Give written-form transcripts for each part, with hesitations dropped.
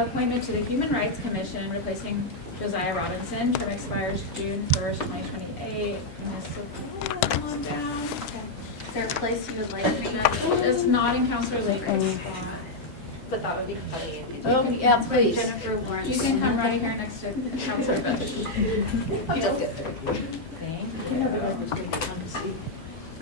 appointment to the Human Rights Commission replacing Josiah Robinson. Term expires June 1st, 2028. Ms. Sophia, come on down. Is there a place you would like me to? It's not in Counselor Lake's spot. But that would be funny. Oh, yeah, please. Jennifer Lawrence. You can come right here next to Counselor Bush. I'll just get through. Thank you.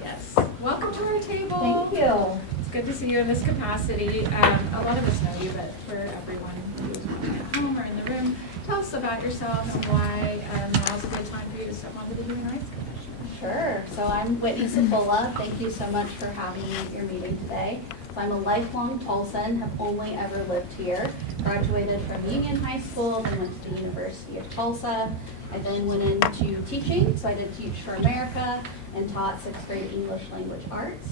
Yes. Welcome to our table. Thank you. It's good to see you in this capacity. A lot of us know you, but for everyone who's at home or in the room, tell us about yourself and why now's a good time for you to step onto the Human Rights Commission. Sure. So I'm Whitney Cipolla. Thank you so much for having your meeting today. So I'm a lifelong Tulsan, have only ever lived here. Graduated from Union High School, then went to the University of Tulsa. I then went into teaching, so I did Teach for America and taught 6th grade English language arts.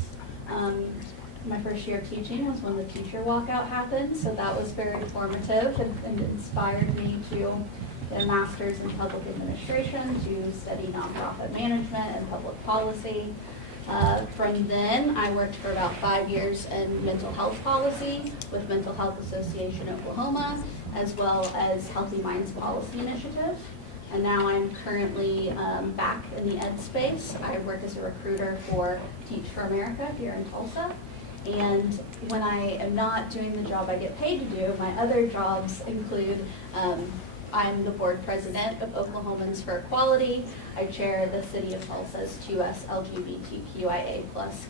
My first year of teaching was when the teacher walkout happened, so that was very formative and inspired me to get a master's in public administration, to study nonprofit management and public policy. From then, I worked for about 5 years in mental health policy with Mental Health Association Oklahoma, as well as Healthy Minds Policy Initiative. And now I'm currently back in the ed space. I work as a recruiter for Teach for America here in Tulsa. And when I am not doing the job I get paid to do, my other jobs include I'm the board president of Oklahomans for Equality. I chair the City of Tulsa's 2S LGBTQIA+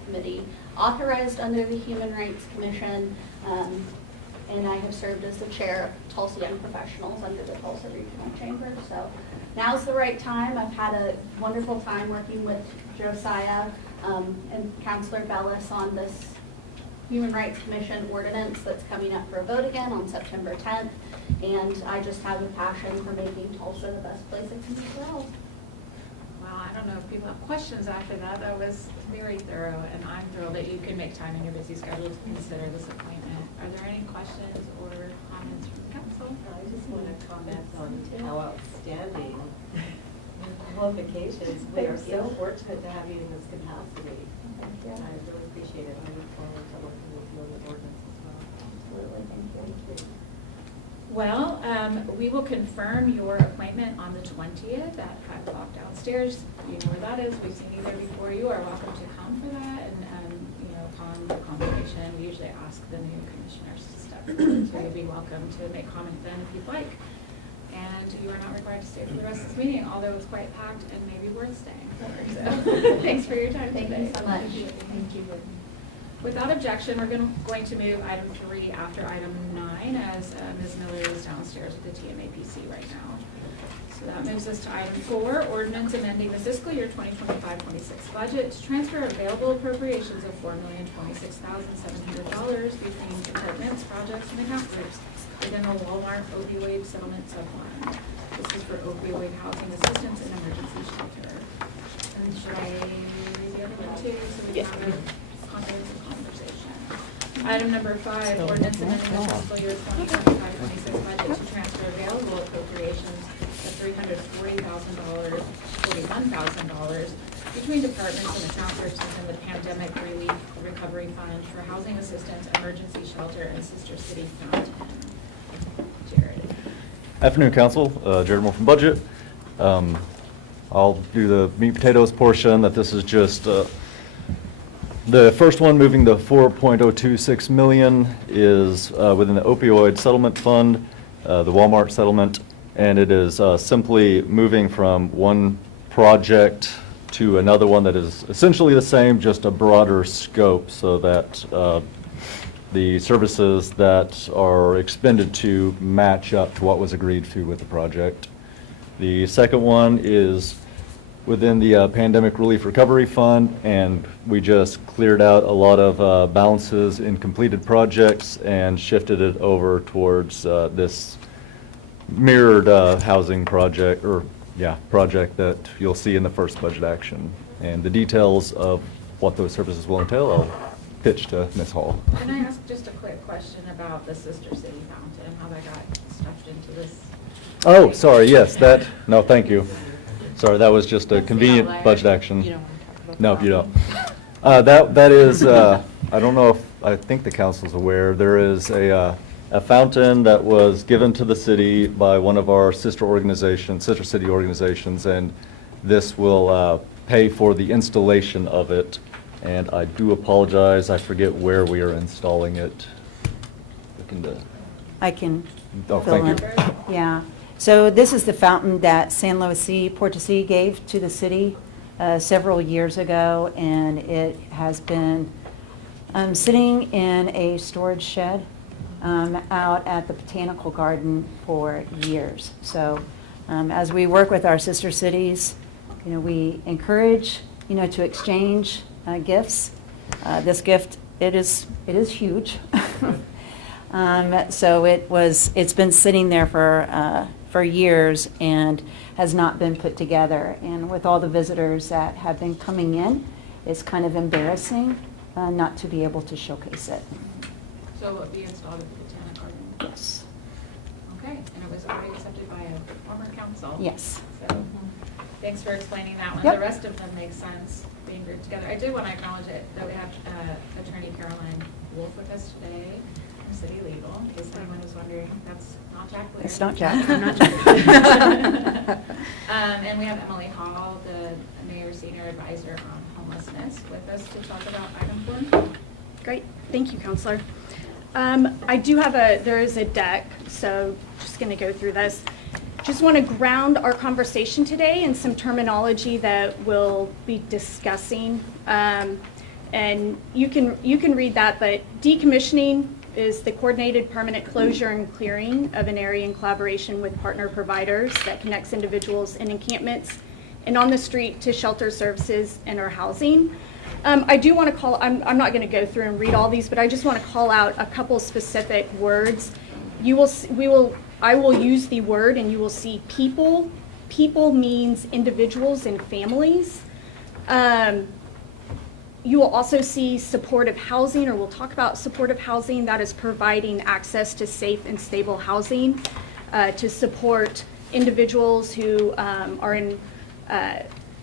committee authorized under the Human Rights Commission. And I have served as the chair of Tulsa Young Professionals under the Tulsa Regional Chamber. So now's the right time. I've had a wonderful time working with Josiah and Counselor Bellis on this Human Rights Commission ordinance that's coming up for a vote again on September 10th. And I just have a passion for making Tulsa the best place it can be for all. Wow, I don't know if people have questions after that. That was very thorough, and I'm thrilled that you can make time in your busy schedule to consider this appointment. Are there any questions or comments from the council? I just want to comment on how outstanding your qualifications. We are so fortunate to have you in this capacity. I really appreciate it. I look forward to working with you on the ordinance as well. Absolutely, thank you. Well, we will confirm your appointment on the 20th at 5 o'clock downstairs. You know where that is. We've seen you there before. You are welcome to come for that. And you know, upon the confirmation, we usually ask the new commissioners to step forward. So you'll be welcome to make comments then if you'd like. And you are not required to stay for the rest of this meeting, although it's quite packed and maybe worth staying for. So thanks for your time today. Thank you so much. Thank you. Without objection, we're going to move item 3 after item 9 as Ms. Miller is downstairs with the TMAPC right now. So that moves us to item 4, ordinance amending the fiscal year 2025-26 budget to transfer available appropriations of $4,026,700 between departments, projects, and account groups within the Walmart opioid settlement subfund. This is for opioid housing assistance and emergency shelter. And should I read the other one too, so we can have a comprehensive conversation? Item number 5, ordinance amending the fiscal year 2025-26 budget to transfer available appropriations of $340,000, $41,000 between departments and account groups within the Pandemic Relief Recovery Fund for housing assistance, emergency shelter, and Sister City Fountain. Jared. Afternoon, Council. Jared Moore from Budget. I'll do the meat and potatoes portion. That this is just the first one, moving the $4.026 million is within the opioid settlement fund, the Walmart settlement, and it is simply moving from one project to another one that is essentially the same, just a broader scope, so that the services that are expended to match up to what was agreed to with the project. The second one is within the Pandemic Relief Recovery Fund, and we just cleared out a lot of balances in completed projects and shifted it over towards this mirrored housing project, project that you'll see in the first budget action. And the details of what those services will entail, I'll pitch to Ms. Hall. Can I ask just a quick question about the Sister City Fountain, how that got stuffed into this? Oh, sorry, yes, no, thank you. Sorry, that was just a convenient budget action. You don't want to talk about No, that. you don't. That is, I don't know if, I think the council's aware, there is a a fountain that was given to the city by one of our sister city organizations, and this will pay for the installation of it. And I do apologize, I forget where we are installing it. Looking to, I can oh, fill in. thank you. Yeah. So this is the fountain that San Luis Potosí gave to the city several years ago, and it has been sitting in a storage shed out at the Botanical Garden for years. So as we work with our sister cities, we encourage, to exchange gifts. This gift, it is huge. So it's been sitting there for years and has not been put together. And with all the visitors that have been coming in, it's kind of embarrassing not to be able to showcase it. So it will be installed at the Botanic Garden? Yes. Okay, and it was already accepted by a former council? Yes. So, thanks for explaining that one. Yep. The rest of them make sense being grouped together. I did want to acknowledge it, that we have Attorney Caroline Wolf with us today from City Legal, in case anyone was wondering. That's not Jack Blair. It's not Jack. I'm not Jack. And we have Emily Hall, the Mayor's Senior Advisor on Homelessness, with us to talk about item 4. Great, thank you, Counselor. I do have there is a deck, so just going to go through this. Just want to ground our conversation today in some terminology that we'll be discussing. And you can read that, but decommissioning is the coordinated permanent closure and clearing of an area in collaboration with partner providers that connects individuals in encampments and on the street to shelter services and or housing. I do want to I'm not going to go through and read all these, but I just want to call out a couple specific words. I will use the word and you will see people. People means individuals and families. You will also see supportive housing, or we'll talk about supportive housing. That is providing access to safe and stable housing to support individuals who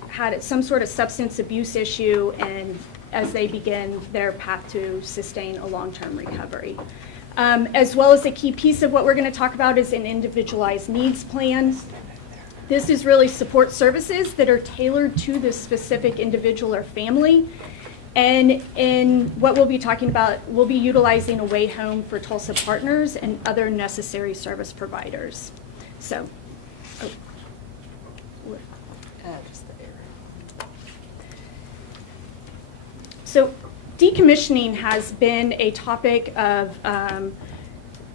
had some sort of substance abuse issue, and as they begin their path to sustain a long-term recovery. As well as a key piece of what we're going to talk about is an individualized needs plan. This is really support services that are tailored to the specific individual or family. And in what we'll be talking about, we'll be utilizing a way home for Tulsa partners and other necessary service providers. So, So decommissioning has been a topic of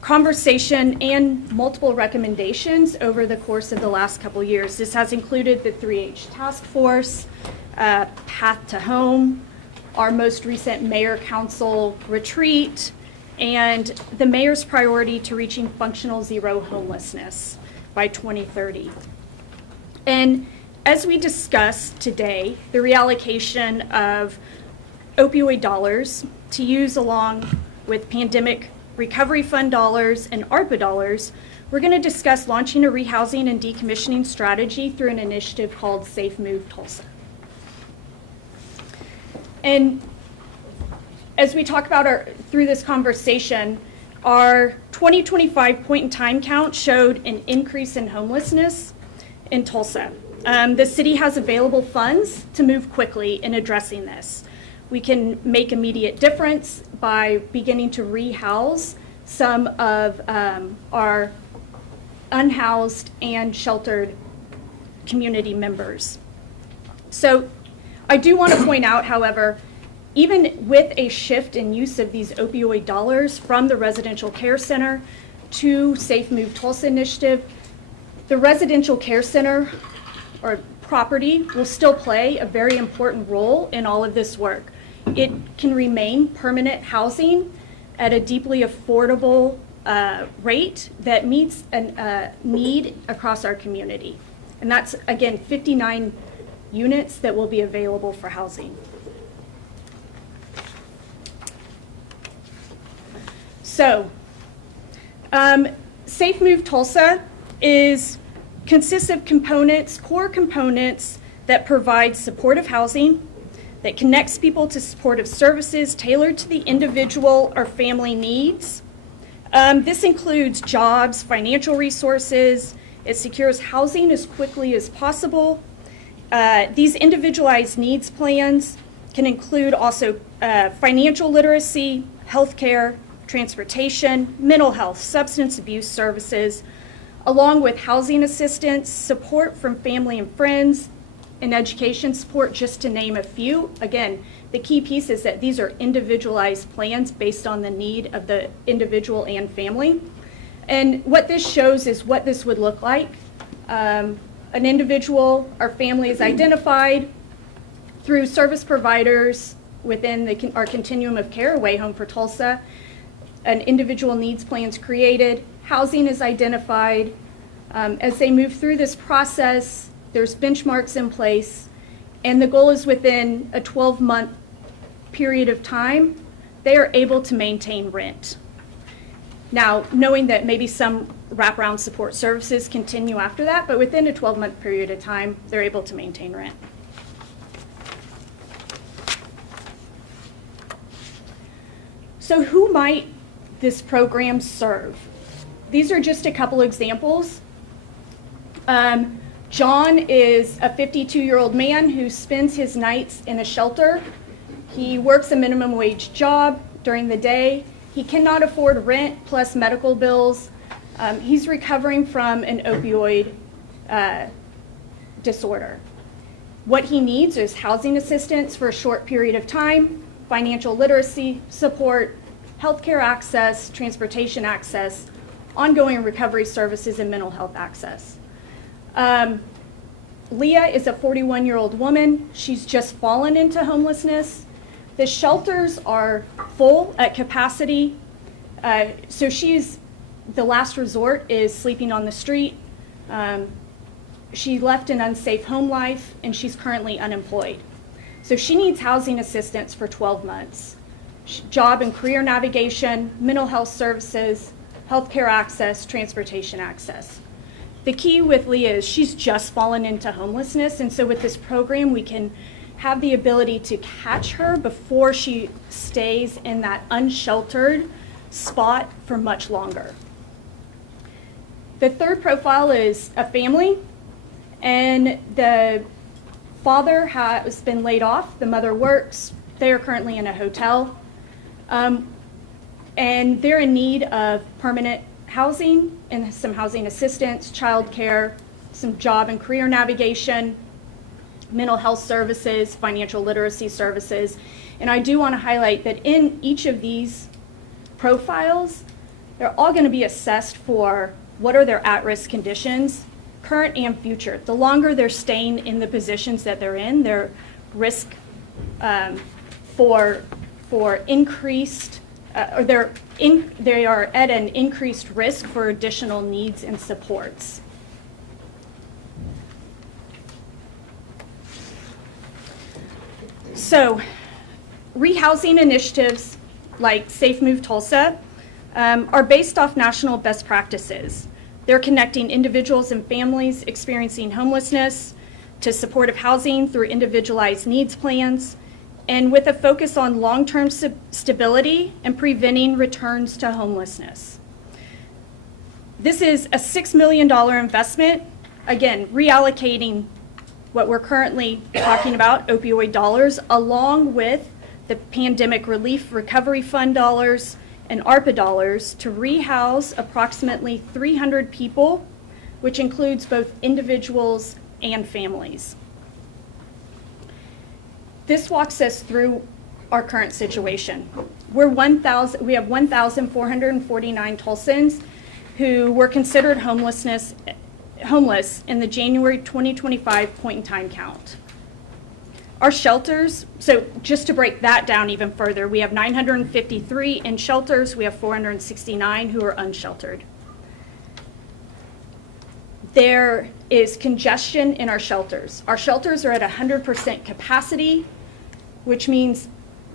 conversation and multiple recommendations over the course of the last couple years. This has included the 3H task force, Path to Home, our most recent mayor council retreat, and the mayor's priority to reaching functional zero homelessness by 2030. And as we discussed today, the reallocation of opioid dollars to use along with pandemic recovery fund dollars and ARPA dollars, we're going to discuss launching a rehousing and decommissioning strategy through an initiative called Safe Move Tulsa. And as we talk about through this conversation, our 2025 point in time count showed an increase in homelessness in Tulsa. The city has available funds to move quickly in addressing this. We can make immediate difference by beginning to rehouse some of our unhoused and sheltered community members. So I do want to point out, however, even with a shift in use of these opioid dollars from the residential care center to Safe Move Tulsa initiative, the residential care center or property will still play a very important role in all of this work. It can remain permanent housing at a deeply affordable rate that meets a need across our community. And that's, again, 59 units that will be available for housing. So, Safe Move Tulsa consists of core components that provide supportive housing, that connects people to supportive services tailored to the individual or family needs, This includes jobs, financial resources. It secures housing as quickly as possible. These individualized needs plans can include also financial literacy, healthcare, transportation, mental health, substance abuse services, along with housing assistance, support from family and friends, and education support, just to name a few. Again, the key piece is that these are individualized plans based on the need of the individual and family. And what this shows is what this would look like. An individual or family is identified through service providers within our continuum of care, Way Home for Tulsa. An individual needs plan is created, housing is identified. As they move through this process, there's benchmarks in place, and the goal is within a 12-month period of time, they are able to maintain rent. Now, knowing that maybe some wraparound support services continue after that, but within a 12-month period of time, they're able to maintain rent. So who might this program serve? These are just a couple examples. John is a 52-year-old man who spends his nights in a shelter. He works a minimum wage job during the day. He cannot afford rent plus medical bills. He's recovering from an opioid disorder. What he needs is housing assistance for a short period of time, financial literacy support, healthcare access, transportation access, ongoing recovery services, and mental health access. Leah is a 41-year-old woman. She's just fallen into homelessness. The shelters are full at capacity, so the last resort is sleeping on the street. She left an unsafe home life, and she's currently unemployed. So she needs housing assistance for 12 months. Job and career navigation, mental health services, healthcare access, transportation access. The key with Leah is she's just fallen into homelessness, and so with this program, we can have the ability to catch her before she stays in that unsheltered spot for much longer. The third profile is a family, and the father has been laid off, the mother works, they are currently in a hotel, and they're in need of permanent housing and some housing assistance, childcare, some job and career navigation, mental health services, financial literacy services. And I do want to highlight that in each of these profiles, they're all going to be assessed for what are their at-risk conditions, current and future. The longer they're staying in the positions that they're in, their risk for increased, they are at an increased risk for additional needs and supports. So, rehousing initiatives like Safe Move Tulsa are based off national best practices. They're connecting individuals and families experiencing homelessness to supportive housing through individualized needs plans, and with a focus on long-term stability and preventing returns to homelessness. This is a $6 million investment, again, reallocating what we're currently talking about, opioid dollars, along with the Pandemic Relief Recovery Fund dollars and ARPA dollars to rehouse approximately 300 people, which includes both individuals and families. This walks us through our current situation. We have 1,449 Tulsans who were considered homeless in the January 2025 point in time count. Our shelters, so just to break that down even further, we have 953 in shelters, we have 469 who are unsheltered. There is congestion in our shelters. Our shelters are at 100% capacity, which means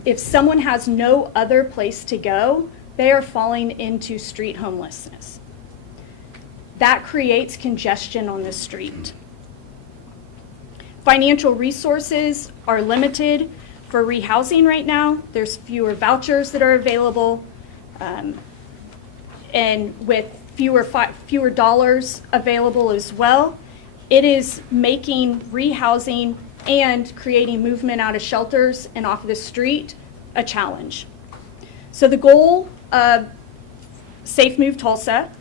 if someone has no other place to go, they are falling into street homelessness. That creates congestion on the street. Financial resources are limited for rehousing right now. There's fewer vouchers that are available. and with fewer dollars available as well, it is making rehousing and creating movement out of shelters and off the street a challenge. So the goal of Safe Move Tulsa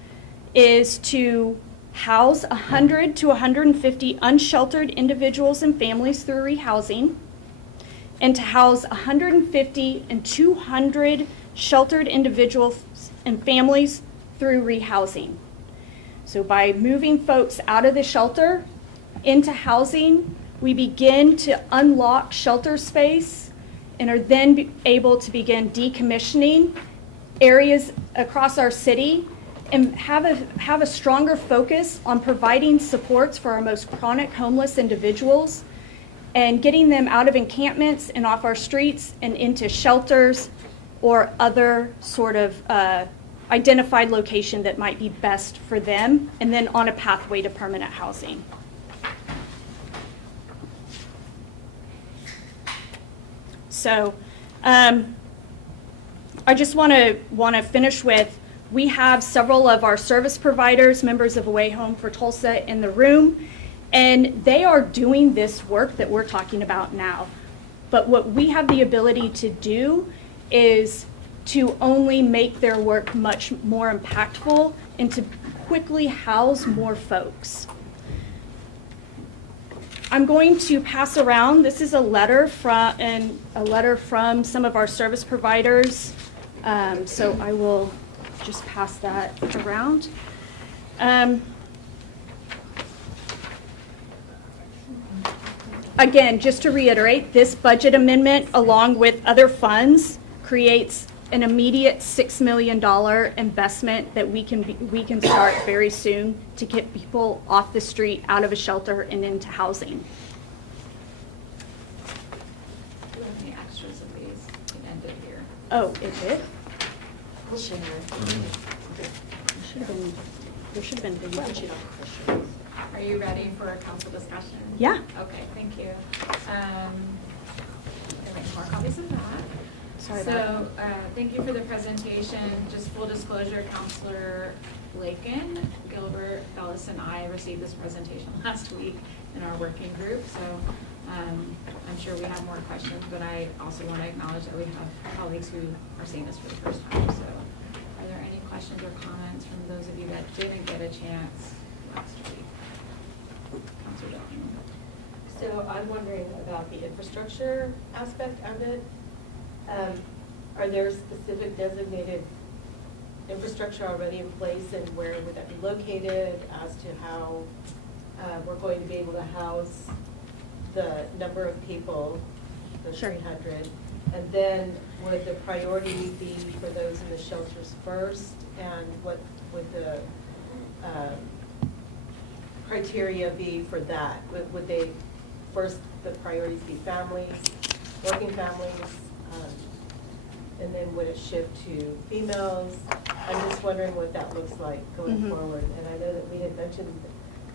is to house 100 to 150 unsheltered individuals and families through rehousing, and to house 150 and 200 sheltered individuals and families through rehousing. So by moving folks out of the shelter into housing, we begin to unlock shelter space and are then able to begin decommissioning areas across our city and have a stronger focus on providing supports for our most chronic homeless individuals and getting them out of encampments and off our streets and into shelters or other sort of identified location that might be best for them, and then on a pathway to permanent housing. So I just want to finish with, we have several of our service providers, members of Away Home for Tulsa in the room, and they are doing this work that we're talking about now. But what we have the ability to do is to only make their work much more impactful and to quickly house more folks. I'm going to pass around, this is a letter from some of our service providers. So I will just pass that around. Again, just to reiterate, this budget amendment, along with other funds, creates an immediate $6 million investment that we can start very soon to get people off the street, out of a shelter, and into housing. Do you have any extras of these? It ended here. Oh, it did? We'll share. There should have been things. Are you ready for a council discussion? Yeah. Okay, thank you. There are more copies of that. Sorry about So, thank you for the presentation. Just full disclosure, Counselor Lakin, Gilbert, Ellis, and I received this presentation last week in our working group. So I'm sure we have more questions, but I also want to acknowledge that we have colleagues who are seeing this for the first time. So are there any questions or comments from those of you that didn't get a chance last week? Counselor Lakin. So I'm wondering about the infrastructure aspect of it. Are there specific designated infrastructure already in place, and where would that be located as to how we're going to be able to house the number of people, the Sure. 300? And then would the priority be for those in the shelters first, and what would the criteria be for that? Would they first, the priorities be families, working families? And then would it shift to females? I'm just wondering what that looks like going forward. And I know that we had mentioned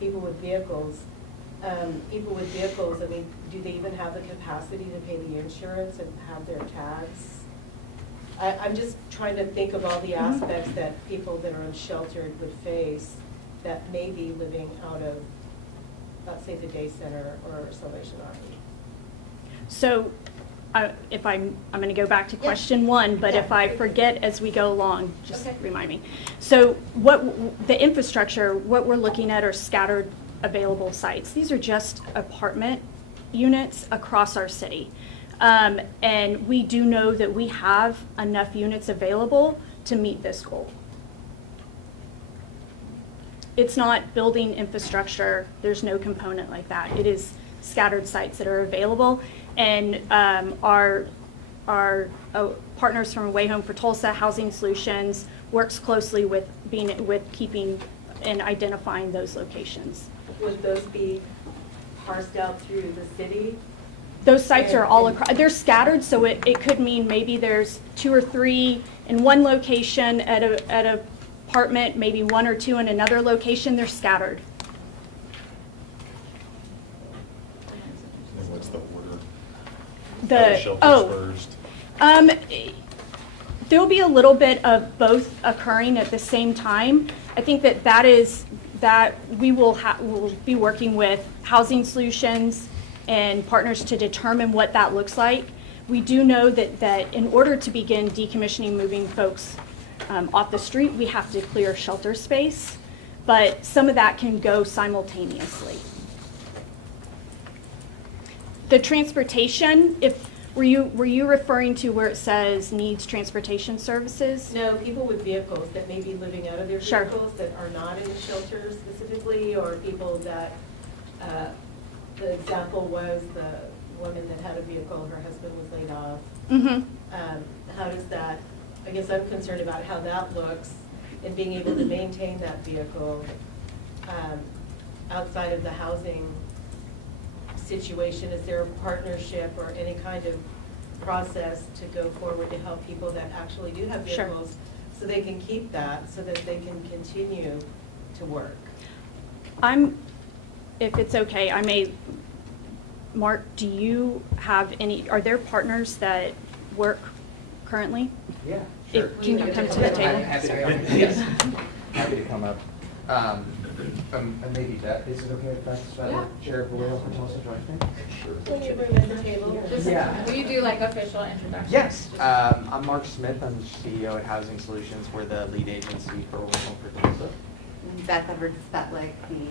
people with vehicles. People with vehicles, I mean, do they even have the capacity to pay the insurance and have their tags? I'm just trying to think of all the aspects that people that are unsheltered would face that may be living out of, let's say, the day center or Salvation Army. So if I'm going to go back to question one, but if I forget as we go along, just remind me. So the infrastructure, what we're looking at are scattered available sites. These are just apartment units across our city. And we do know that we have enough units available to meet this goal. It's not building infrastructure. There's no component like that. It is scattered sites that are available. And our partners from Away Home for Tulsa Housing Solutions works closely with keeping and identifying those locations. Would those be parsed out through the city? Those sites are all across, they're scattered, so it could mean maybe there's 2 or 3 in one location at a apartment, maybe 1 or 2 in another location. They're scattered. And what's the order? The Shelters first. There'll be a little bit of both occurring at the same time. I think that we will we'll be working with Housing Solutions and partners to determine what that looks like. We do know that in order to begin decommissioning, moving folks off the street, we have to clear shelter space, but some of that can go simultaneously. The transportation, were you referring to where it says needs transportation services? No, people with vehicles that may be living out of their Sure. vehicles that are not in a shelter specifically, or people that, the example was the woman that had a vehicle, her husband was laid off. Mm-hmm. How does that, I guess I'm concerned about how that looks and being able to maintain that vehicle outside of the housing situation. Is there a partnership or any kind of process to go forward to help people that actually do have Sure. vehicles so they can keep that, so that they can continue to work? If it's okay, Mark, do you have are there partners that work currently? Yeah, sure. Can you come to the table? I'm happy to come, yes, happy to come up. And maybe that, is it okay if that's Chair Valero from Tulsa joins me? Can you bring them to the table? Yeah. Will you do like official introduction? Yes, I'm Mark Smith, I'm the CEO at Housing Solutions. We're the lead agency for Away Home for Tulsa. Beth Edwards-Spetlick, the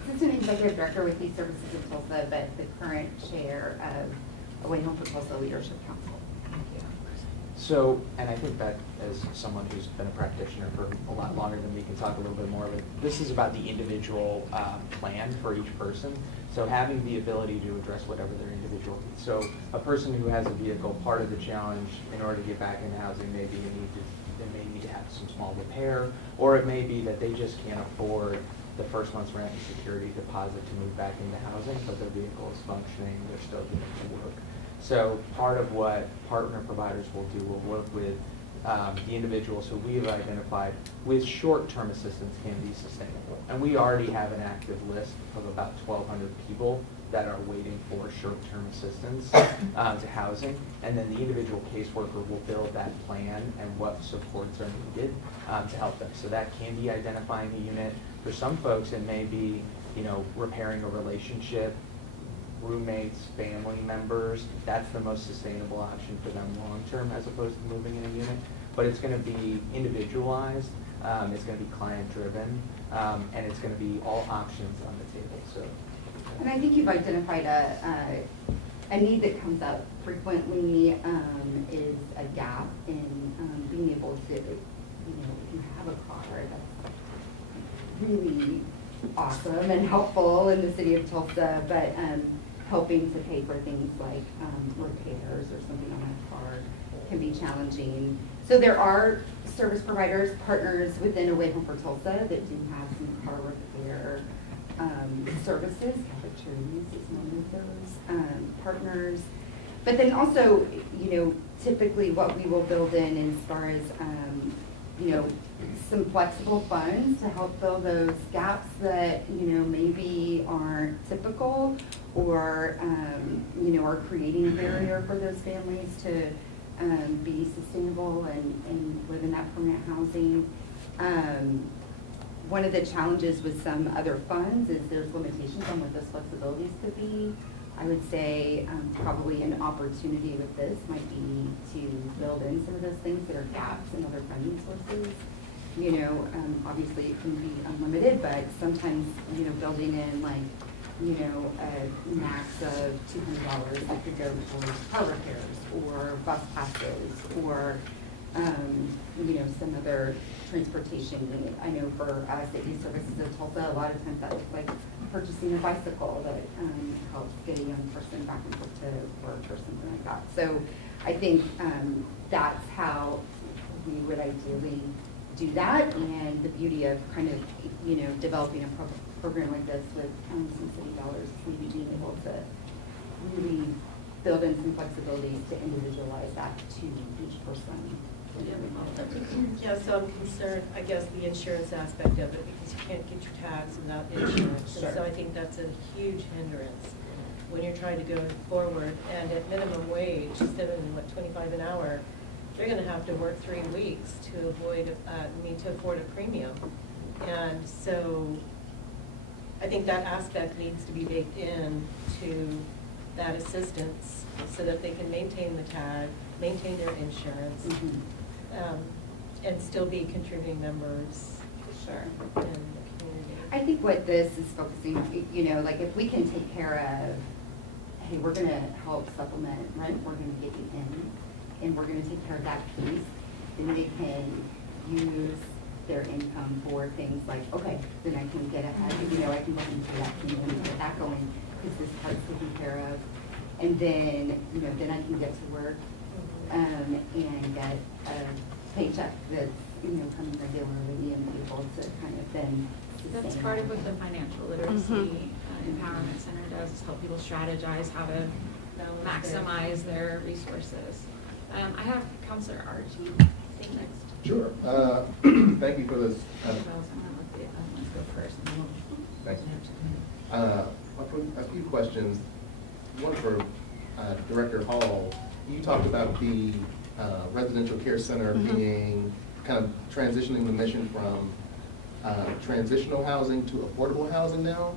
Assistant Executive Director with Youth Services of Tulsa, but the current chair of Away Home for Tulsa Leadership Council. So, and I think that as someone who's been a practitioner for a lot longer than me can talk a little bit more, but this is about the individual plan for each person. So having the ability to address whatever their individual needs. So a person who has a vehicle, part of the challenge in order to get back into housing may be they may need to have some small repair, or it may be that they just can't afford the first month's rent and security deposit to move back into housing, but their vehicle is functioning, they're still doing the work. So part of what partner providers will do, will work with the individuals who we have identified with short-term assistance can be sustainable. And we already have an active list of about 1,200 people that are waiting for short-term assistance to housing. And then the individual caseworker will build that plan and what supports are needed to help them. So that can be identifying a unit. For some folks, it may be, repairing a relationship, roommates, family members. That's the most sustainable option for them long-term as opposed to moving in a unit. But it's going to be individualized, it's going to be client-driven, and it's going to be all options on the table. So, And I think you've identified a need that comes up frequently is a gap in being able to, if you have a car that's really awesome and helpful in the city of Tulsa, but helping to pay for things like repairs or something on that car can be challenging. So there are service providers, partners within Away Home for Tulsa that do have some car repair services. Cafeterias is one of those partners. But then also, typically what we will build in as far as, some flexible funds to help fill those gaps that, maybe aren't typical or, are creating a barrier for those families to be sustainable and live in that permanent housing. One of the challenges with some other funds is there's limitations on what those flexibilities could be. I would say probably an opportunity with this might be to build in some of those things that are gaps in other funding sources. Obviously it can be unlimited, but sometimes, building in like, a max of $200 that could go towards car repairs or bus passes or, some other transportation need. I know for us at Youth Services of Tulsa, a lot of times that looks like purchasing a bicycle that helps get a young person back and forth to work or something like that. So I think that's how we would ideally do that, and the beauty of kind of, developing a program like this with some city dollars, maybe being able to really build in some flexibilities to individualize that to each person. Yeah, so I'm concerned, I guess, the insurance aspect of it, because you can't get your tags without insurance. And so I think that's a huge hindrance when you're trying to go forward. And at minimum wage, instead of, 25 an hour, they're gonna have to work 3 weeks to avoid, to afford a premium. And so I think that aspect needs to be baked in to that assistance so that they can maintain the tag, maintain their insurance, and still be contributing members Sure. in the community. I think what this is focusing, like if we can take care of, hey, we're gonna help supplement rent, we're gonna get you in, and we're gonna take care of that piece, then they can use their income for things like, okay, then I can get ahead, I can look into that, and get that going, because this part's taken care of. And then, then I can get to work, and get a paycheck that's, coming regularly and be able to kind of then sustain. That's part of what the Financial Literacy Empowerment Center does, is help people strategize how to maximize their resources. I have Counselor Archie, I think next. Sure. Thank you for this. Let's go first. And then Thank you. A few questions. One for Director Hall. You talked about the residential care center being kind of transitioning the mission from transitional housing to affordable housing now?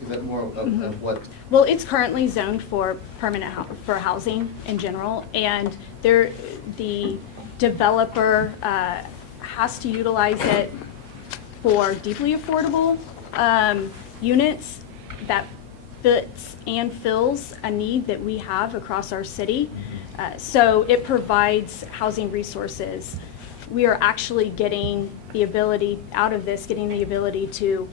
Is that more of what? Well, it's currently zoned for permanent for housing in general, and the developer has to utilize it for deeply affordable units that fits and fills a need that we have across our city. So it provides housing resources. We are actually getting the ability to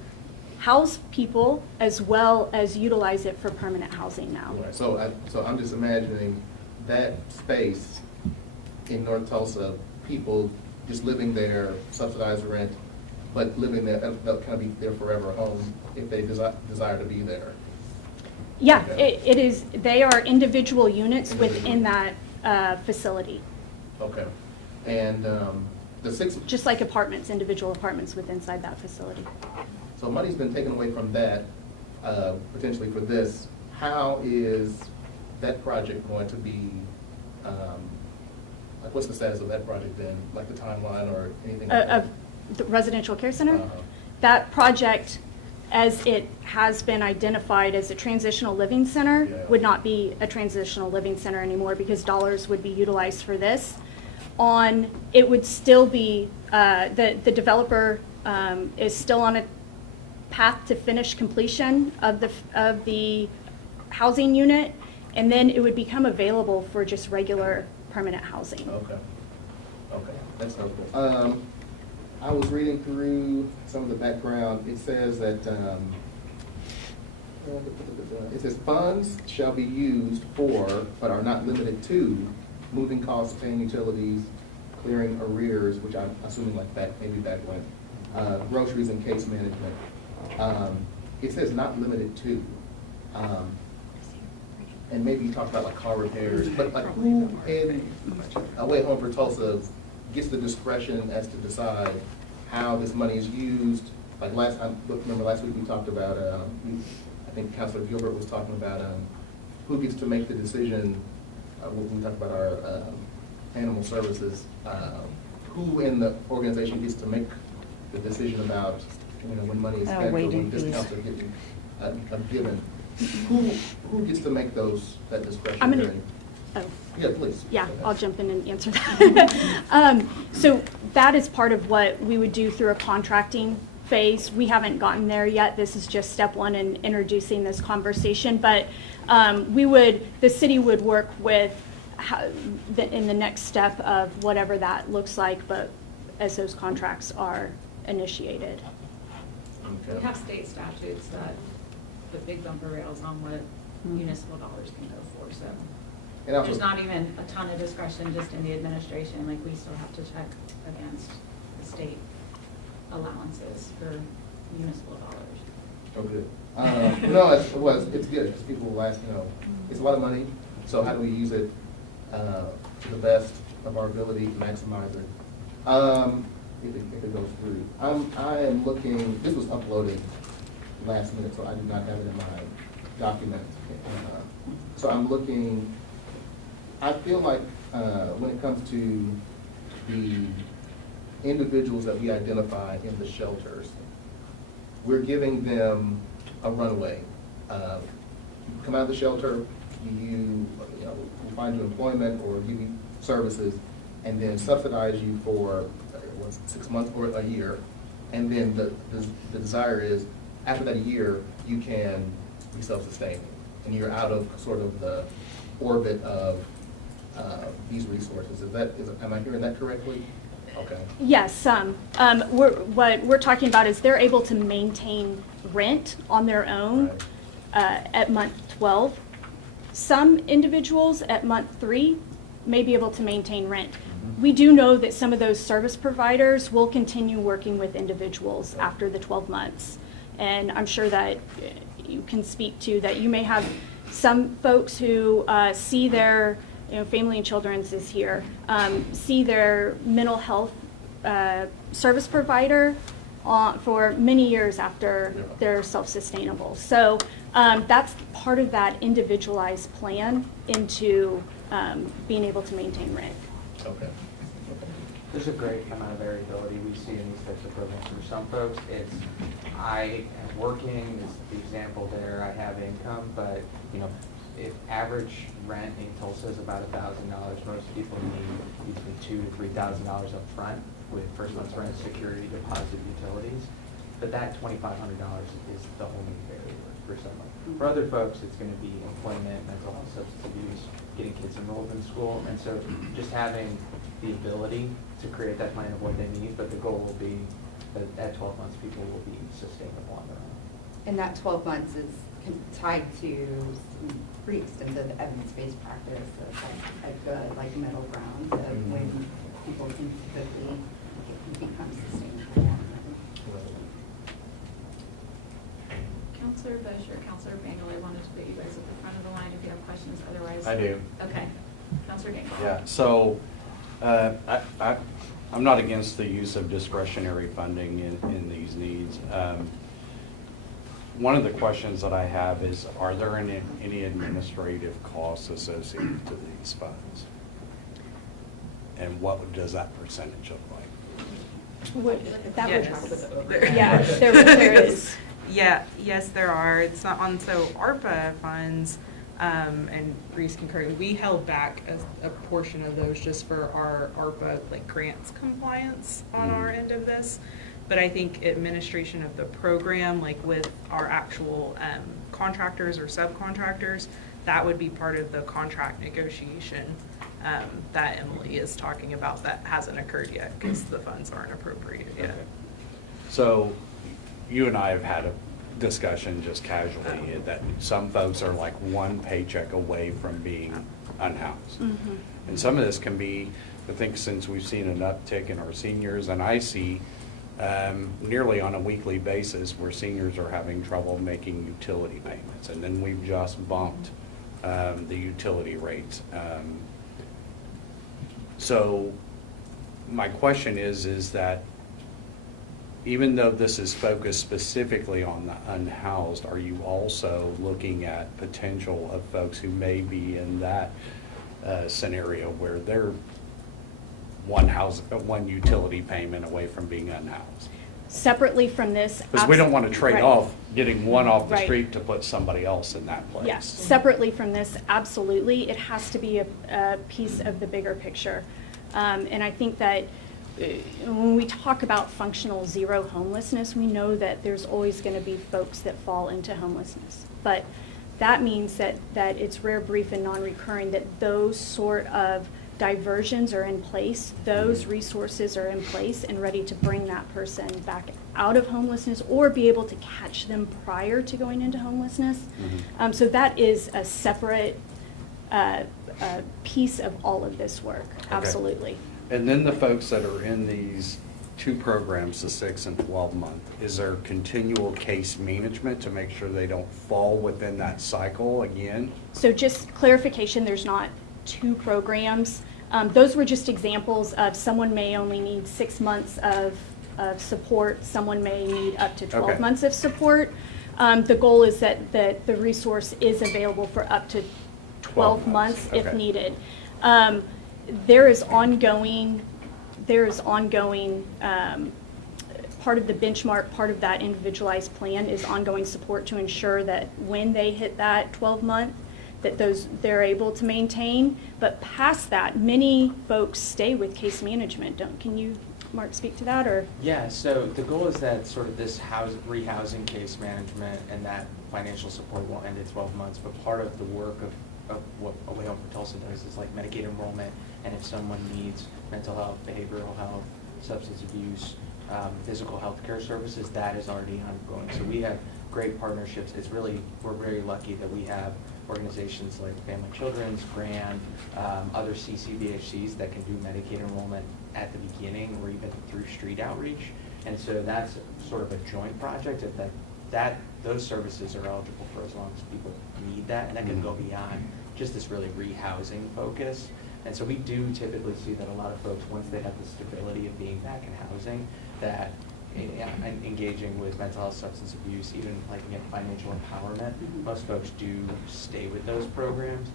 house people as well as utilize it for permanent housing now. Right. So I'm just imagining that space in North Tulsa, people just living there, subsidized rent, but living there, they'll kind of be there forever home if they desire to be there. Yeah, Okay. it is. They are individual units within that facility. Okay. And the six. Just like apartments, individual apartments inside that facility. So money's been taken away from that, potentially for this. How is that project going to be, like what's the status of that project then? Like the timeline or anything like that? Of the residential care center? Uh-huh. That project, as it has been identified as a transitional living center, Yeah. would not be a transitional living center anymore because dollars would be utilized for this. It would still be, the developer is still on a path to finish completion of the housing unit, and then it would become available for just regular permanent housing. Okay. That's helpful. I was reading through some of the background. It says that, it says funds shall be used for, but are not limited to, moving costs, paying utilities, clearing arrears, which I'm assuming like maybe back when, groceries and case management. It says not limited to. And maybe you talked about like car repairs, but like who in Away Home for Tulsa gets the discretion as to decide how this money is used? Like remember last week we talked about, I think Councilor Gilbert was talking about who gets to make the decision when we talk about our animal services, who in the organization gets to make the decision about when money is spent or when discounts are getting given? Who gets to make that discretion? Yeah, please. Yeah, I'll jump in and answer that. So that is part of what we would do through a contracting phase. We haven't gotten there yet. This is just step one in introducing this conversation. But the city would work with in the next step of whatever that looks like, but as those contracts are initiated. We have state statutes that put big bumper rails on what municipal dollars can go for, so. And also, There's not even a ton of discretion just in the administration, like we still have to check against the state allowances for municipal dollars. oh, good. No, it's good, because people will ask, it's a lot of money, so how do we use it to the best of our ability to maximize it? If it goes through. I am looking, this was uploaded last minute, so I do not have it in my document. So I'm looking, I feel like when it comes to the individuals that we identify in the shelters, we're giving them a runway. You come out of the shelter, we find you employment or give you services, and then subsidize you for 6 months or a year. And then the desire is, after that year, you can be self-sustaining, and you're out of sort of the orbit of these resources. Am I hearing that correctly? Okay. Yes, what we're talking about is they're able to maintain rent on their own at month 12. Some individuals at month 3 may be able to maintain rent. We do know that some of those service providers will continue working with individuals after the 12 months. And I'm sure that you can speak to that. You may have some folks who see their, Family and Children's is here, see their mental health service provider for many years after they're self-sustainable. So that's part of that individualized plan into being able to maintain rent. Okay. There's a great amount of variability we see in these types of programs. For some folks, it's I am working, is the example there, I have income, but if average rent in Tulsa is about $1,000, most people need between $2,000 to $3,000 up front with first month's rent, security, deposit, utilities. But that $2,500 is the only barrier for someone. For other folks, it's going to be employment, mental health, substance abuse, getting kids enrolled in school. And so just having the ability to create that plan of what they need, but the goal will be that at 12 months, people will be sustainable on their own. And that 12 months is tied to some pretty extensive evidence-based practice of a good middle ground of when people can typically become sustainable. Counselor Bush or Counselor Bangle, I wanted to put you guys at the front of the line if you have questions, otherwise. I do. Okay. Counselor Bangle. Yeah, so I'm not against the use of discretionary funding in these needs. One of the questions that I have is, are there any administrative costs associated to these funds? And what does that percentage look like? There is. Yeah, yes, there are. It's not on, so ARPA funds, and Reese can correct me, we held back a portion of those just for our ARPA grants compliance on our end of this. But I think administration of the program, with our actual contractors or subcontractors, that would be part of the contract negotiation that Emily is talking about that hasn't occurred yet because the funds aren't appropriated yet. Okay. So you and I have had a discussion just casually that some folks are one paycheck away from being unhoused. Mm-hmm. And some of this can be, I think since we've seen an uptick in our seniors, and I see nearly on a weekly basis where seniors are having trouble making utility payments. And then we've just bumped the utility rates. So my question is that even though this is focused specifically on the unhoused, are you also looking at potential of folks who may be in that scenario where they're one utility payment away from being unhoused? Separately from this. Because we don't want to trade right. off getting one off the Right. street to put somebody else in that place. Yes, separately from this, absolutely. It has to be a piece of the bigger picture. And I think that when we talk about functional zero homelessness, we know that there's always going to be folks that fall into homelessness. But that means that it's rare, brief, and non-recurring, that those sort of diversions are in place, those resources are in place and ready to bring that person back out of homelessness or be able to catch them prior to going into homelessness. Mm-hmm. So that is a separate piece of all of this work, absolutely. And then the folks that are in these two programs, the 6 and 12 month, is there continual case management to make sure they don't fall within that cycle again? So just clarification, there's not two programs. Those were just examples of someone may only need 6 months of support, someone may need up to 12 Okay. months of support. The goal is that the resource is available for up to 12 months if Okay. needed. there is ongoing, part of the benchmark, part of that individualized plan is ongoing support to ensure that when they hit that 12-month, that they're able to maintain. But past that, many folks stay with case management. Can you, Mark, speak to that, or? Yeah, so the goal is that sort of this rehousing case management and that financial support will end at 12 months, but part of the work of what A Way Home for Tulsa does is like Medicaid enrollment, and if someone needs mental health, behavioral health, substance abuse, physical health care services, that is already ongoing. So we have great partnerships. We're very lucky that we have organizations like Family Children's, Grand, other CCBHCs that can do Medicaid enrollment at the beginning or even through street outreach. And so that's sort of a joint project that those services are eligible for as long as people need that, and that can go beyond just this really rehousing focus. And so we do typically see that a lot of folks, once they have the stability of being back in housing, that engaging with mental health, substance abuse, even like again, financial empowerment, most folks do stay with those programs.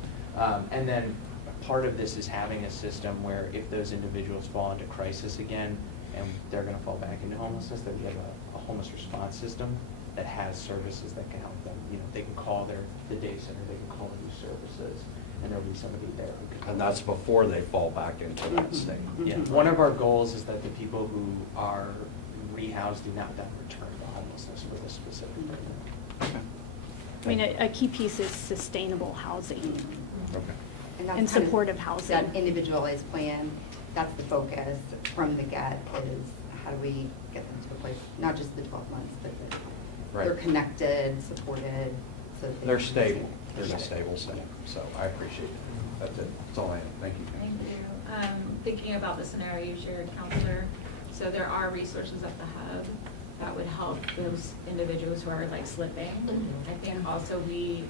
And then part of this is having a system where if those individuals fall into crisis again and they're going to fall back into homelessness, that we have a homeless response system that has services that can help them. You know, they can call the day center, they can call these services, and there'll be somebody there who can. And that's before they fall back into that state. Yeah, one of our goals is that the people who are rehoused do not then return to homelessness with a specific program. I mean, a key piece is sustainable housing Okay. And that's and kind of supportive housing. That individualized plan, that's the focus from the get, is how do we get them to a place, not just the 12 months, but that Right. they're connected, supported, so that They're can- stable. There's Yeah. a stable setting, so I appreciate it. That's it. That's all I have. Thank you. Thank you. Thinking about the scenario you shared, Counselor, so there are resources at the hub that would help those individuals who are like slipping. I think also we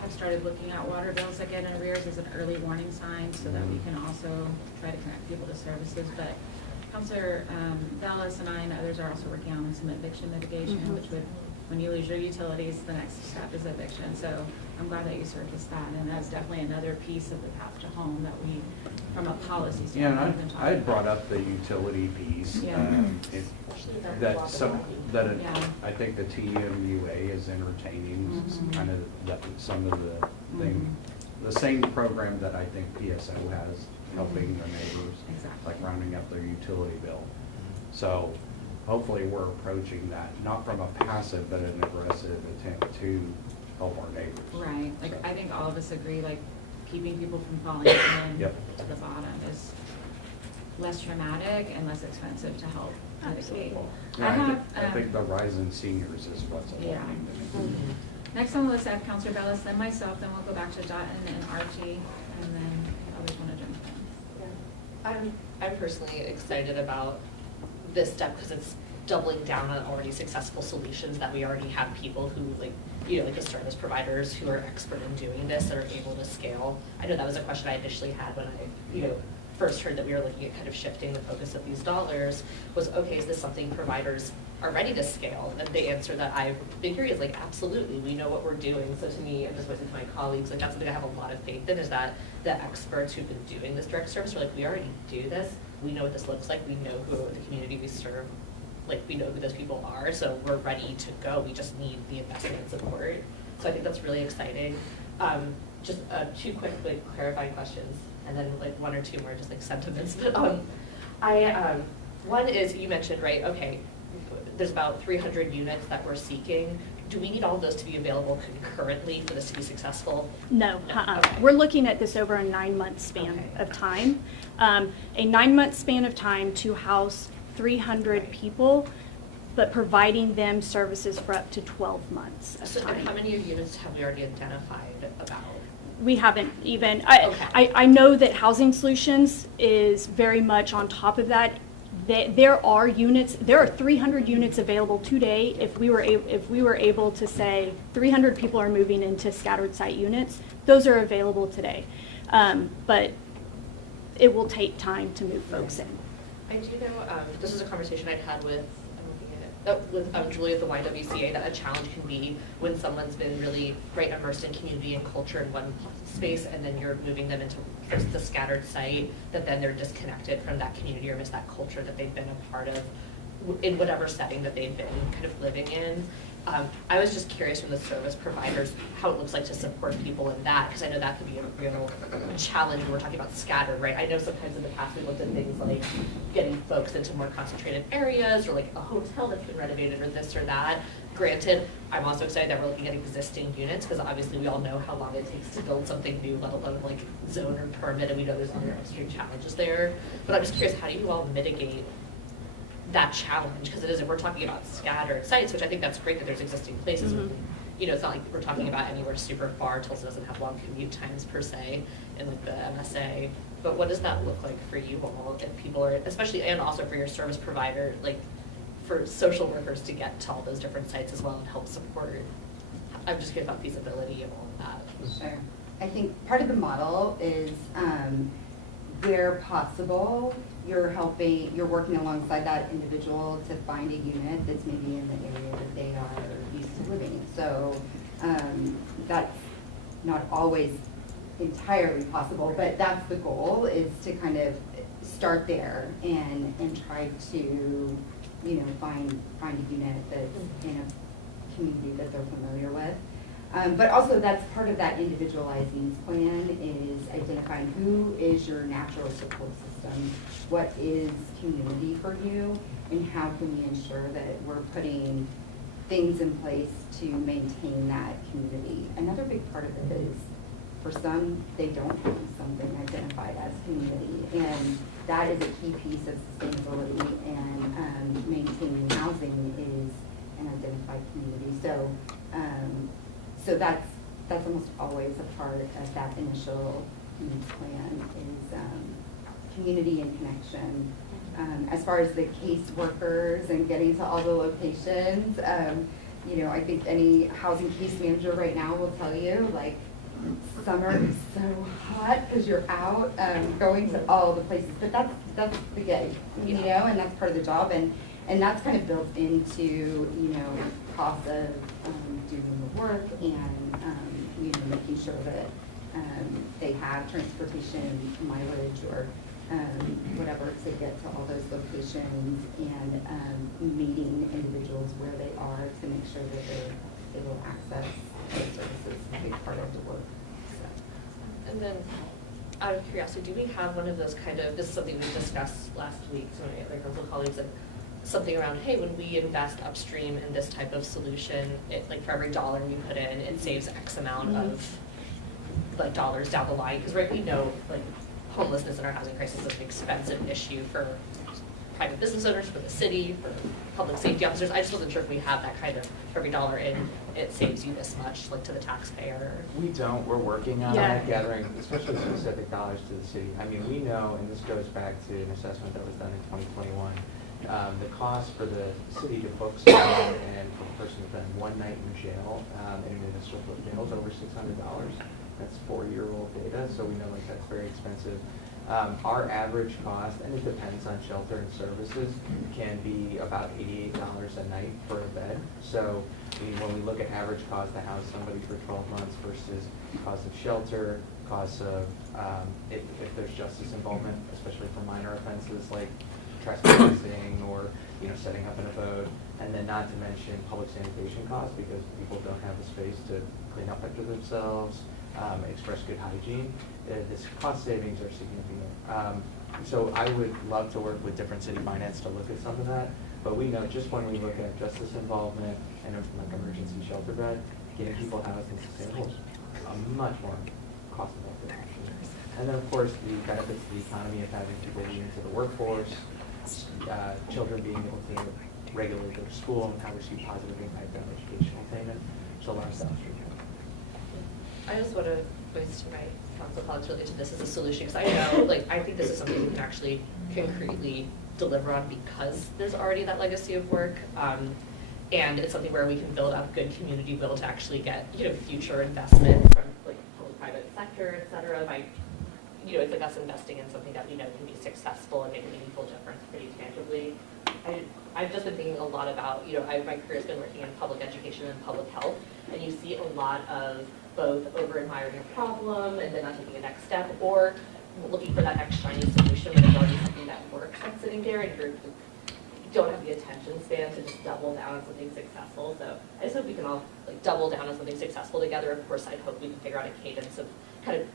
have started looking at water bills that get in arrears as an early warning sign so that we can also try to connect people to services. But Counselor Dallas and I and others are also working on some eviction mitigation, which would, when you lose your utilities, the next step is eviction. So I'm glad that you surfaced that, and that's definitely another piece of the path to home that we, from a policy Yeah, standpoint, have been and talking I had about. brought up the utility piece. Yeah. I think the TMUA is entertaining, kind of some of the thing, the same program that I think PSO has, helping their neighbors, Exactly. like rounding up their utility bill. So hopefully we're approaching that, not from a passive, but an aggressive attempt to help our neighbors. Right, like, I think all of us agree, like, keeping people from falling in Yep. to the bottom is less traumatic and less expensive to help mitigate. Yeah, I think the rise in seniors is what's Yeah. alarming to me. Next on the list, I have Counselor Bellis, then myself, then we'll go back to Dutton and Archie, and then others want to jump in. I'm personally excited about this step because it's doubling down on already successful solutions that we already have people who like the service providers who are expert in doing this that are able to scale. I know that was a question I initially had when I, first heard that we were looking at kind of shifting the focus of these dollars was, okay, is this something providers are ready to scale? And the answer that I've been hearing is like, absolutely, we know what we're doing. So to me, and this was to my colleagues, like that's something I have a lot of faith in, is that the experts who've been doing this direct service are like, we already do this. We know what this looks like. We know who the community we serve, like we know who those people are. So we're ready to go. We just need the investment and support. So I think that's really exciting. Just two quick clarifying questions, and then like one or two more just like sentiments. But one is, you mentioned, right, okay, there's about 300 units that we're seeking. Do we need all of those to be available concurrently for this to be successful? No, Okay. We're looking at this over a 9-month span of time. A 9-month span of time to house 300 people, but providing them services for up to 12 months of So and how time. many units have we already identified about? We haven't even, Okay. I know that Housing Solutions is very much on top of that. There are 300 units available today. If we were able to say 300 people are moving into scattered site units, those are available today. But it will take time to move folks in. I do know, this is a conversation I'd had with, I'm looking at with Julie at the YWCA, that a challenge can be when someone's been really immersed in community and culture in one space, and then you're moving them into first the scattered site, that then they're disconnected from that community or miss that culture that they've been a part of in whatever setting that they've been kind of living in. I was just curious from the service providers how it looks like to support people in that, because I know that could be a real challenge when we're talking about scattered, right? I know sometimes in the past we looked at things like getting folks into more concentrated areas, or like a hotel that's been renovated, or this or that. Granted, I'm also excited that we're looking at existing units, because obviously we all know how long it takes to build something new, let alone like zone or permit, and we know there's other upstream challenges there. But I'm just curious, how do you all mitigate that challenge? Because it is, if we're talking about scattered sites, which I think that's great that there's existing places, you know, it's not like we're talking about anywhere super far. Tulsa doesn't have long commute times per se in like the MSA. But what does that look like for you all if people are, especially, and also for your service provider, like for social workers to get to all those different sites as well and help support? I'm just curious about feasibility of all of that. Sure. I think part of the model is where possible, you're working alongside that individual to find a unit that's maybe in the area that they are used to living. So that's not always entirely possible, but that's the goal, is to kind of start there and try to, you know, find a unit that's in a community that they're familiar with. But also that's part of that individualized needs plan, is identifying who is your natural support system, what is community for you, and how can we ensure that we're putting things in place to maintain that community. Another big part of it is, for some, they don't have something identified as community, and that is a key piece of sustainability, and maintaining housing is an identified community. So that's almost always a part of that initial needs plan, is community and connection. As far as the caseworkers and getting to all the locations, you know, I think any housing case manager right now will tell you, like, summer is so hot because you're out going to all the places, but that's the gig, you know, and that's part of the job, and that's kind of built into, you know, cost of doing the work, and you know, making sure that they have transportation mileage or whatever to get to all those locations, and meeting individuals where they are to make sure that they will access those services, a big part of the work. So. And then, out of curiosity, do we have one of those kind of, this is something we discussed last week, so my other council colleagues, like something around, hey, when we invest upstream in this type of solution, it, like for every dollar we put in, it saves X amount of like dollars down the line. Because right, we know like homelessness and our housing crisis is an expensive issue for private business owners, for the city, for public safety officers. I just wasn't sure if we have that kind of, for every dollar in, it saves you this much, like to the taxpayer. We don't, we're working on Yeah. that, gathering especially specific dollars to the city. I mean, we know, and this goes back to an assessment that was done in 2021, the cost for the city to book someone and for the person to spend one night in jail, in a municipal jail, is over $600. That's 4-year-old data, so we know like that's very expensive. Our average cost, and it depends on shelter and services, can be about $88 a night for a bed. So I mean, when we look at average cost to house somebody for 12 months versus cost of shelter, cost of, if there's justice involvement, especially for minor offenses like trespassing or, you know, setting up an abode, and then not to mention public sanitation costs, because people don't have the space to clean up after themselves, express good hygiene. This cost savings are significant. So I would love to work with different city finance to look at some of that, but we know just when we look at justice involvement and like emergency shelter bed, getting people housed and sustainable is much more cost effective. And then of course the benefits to the economy of having people into the workforce, children being able to regularly go to school and how we see positive impact on educational attainment. So a lot of stuff. I just want to voice to my council colleagues related to this as a solution, because I know, like, I think this is something we can actually concretely deliver on because there's already that legacy of work. And it's something where we can build up good community will to actually get, you know, future investment from like public-private sector, et cetera, by, you know, it's like us investing in something that we know can be successful and make a meaningful difference pretty tangibly. I've just been thinking a lot about, my career's been working in public education and public health, and you see a lot of both over-admiring a problem and then not taking a next step, or looking for that next shiny solution when there's already something that works that's sitting there, and you don't have the attention span to just double down on something successful. So I just hope we can all like double down on something successful together. Of course, I hope we can figure out a cadence of kind of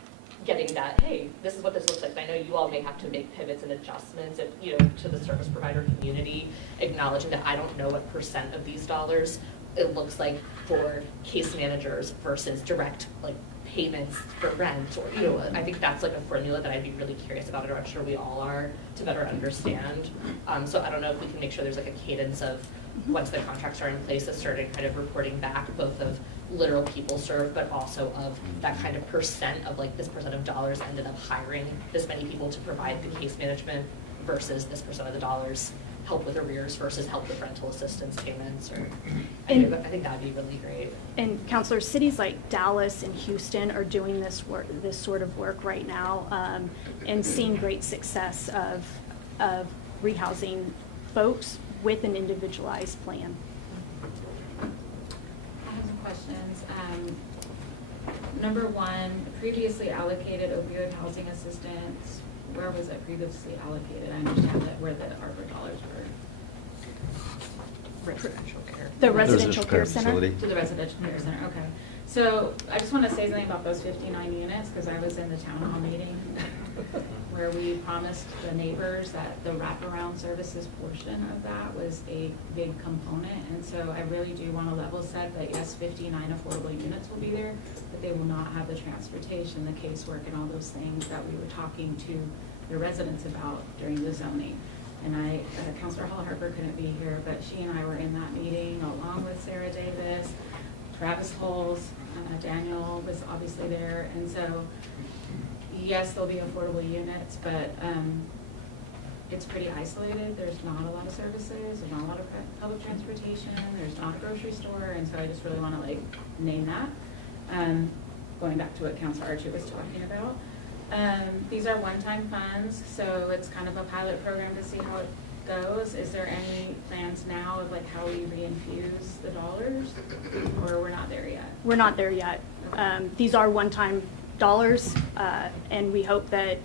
getting that, hey, this is what this looks like. I know you all may have to make pivots and adjustments to the service provider community, acknowledging that I don't know what % of these dollars it looks like for case managers versus direct like payments for rent, or I think that's like a formula that I'd be really curious about, and I'm sure we all are, to better understand. So I don't know if we can make sure there's like a cadence of once the contracts are in place, a certain kind of reporting back, both of literal people served, but also of that kind of % of like this % of dollars ended up hiring this many people to provide the case management versus this % of the dollars help with arrears versus help with rental assistance payments, or I think that'd be really great. And Counselor, cities like Dallas and Houston are doing this sort of work right now, and seeing great success of rehousing folks with an individualized plan. I have some questions. Number one, previously allocated opioid housing assistance, where was it previously allocated? I understand that where the ARPA dollars were. Residential care. The residential care center? facility. To the residential care center, okay. So I just want to say something about those 59 units, because I was in the town hall meeting where we promised the neighbors that the wraparound services portion of that was a big component. And so I really do want to level set that yes, 59 affordable units will be there, but they will not have the transportation, the casework, and all those things that we were talking to the residents about during the zoning. And Councilor Hall Harper couldn't be here, but she and I were in that meeting along with Sarah Davis, Travis Holes, Daniel was obviously there. And so, yes, there'll be affordable units, but it's pretty isolated. There's not a lot of services, there's not a lot of public transportation, there's not a grocery store, and so I just really want to like name that. Going back to what Councilor Archie was talking about. These are one-time funds, so it's kind of a pilot program to see how it goes. Is there any plans now of like how we reinfuse the dollars, or we're not there yet? We're not there yet. These are one-time dollars, and we hope that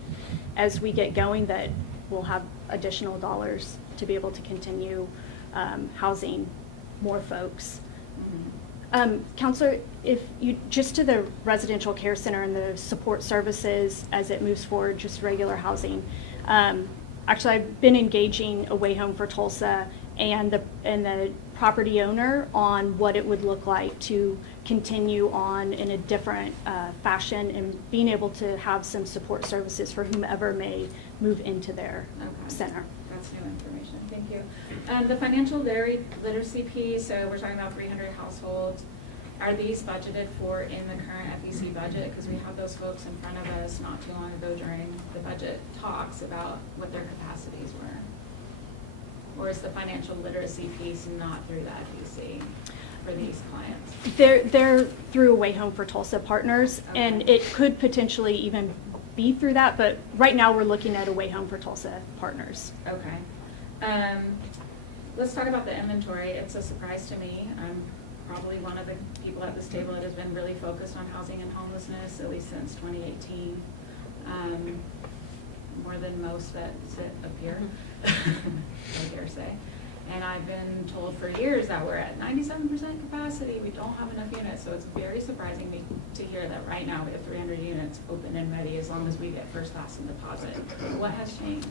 as we get going that we'll have additional dollars to be able to continue housing more folks. Counselor, if you, just to the residential care center and the support services as it moves forward, just regular housing. Actually, I've been engaging a Way Home for Tulsa and the property owner on what it would look like to continue on in a different fashion and being able to have some support services for whomever may move into their center. That's new information, thank you. The financial literacy piece, so we're talking about 300 households. Are these budgeted for in the current FEC budget? Because we had those folks in front of us not too long ago during the budget talks about what their capacities were. Or is the financial literacy piece not through the FEC for these clients? They're through Way Home for Tulsa partners, and it could potentially even be through that, but right now we're looking at a Way Home for Tulsa partners. Okay. Let's talk about the inventory. It's a surprise to me. I'm probably one of the people at this table that has been really focused on housing and homelessness, at least since 2018. More than most that sit up here, I dare say. And I've been told for years that we're at 97% capacity. We don't have enough units, so it's very surprising to hear that right now we have 300 units open and ready as long as we get first class and deposit. What has changed?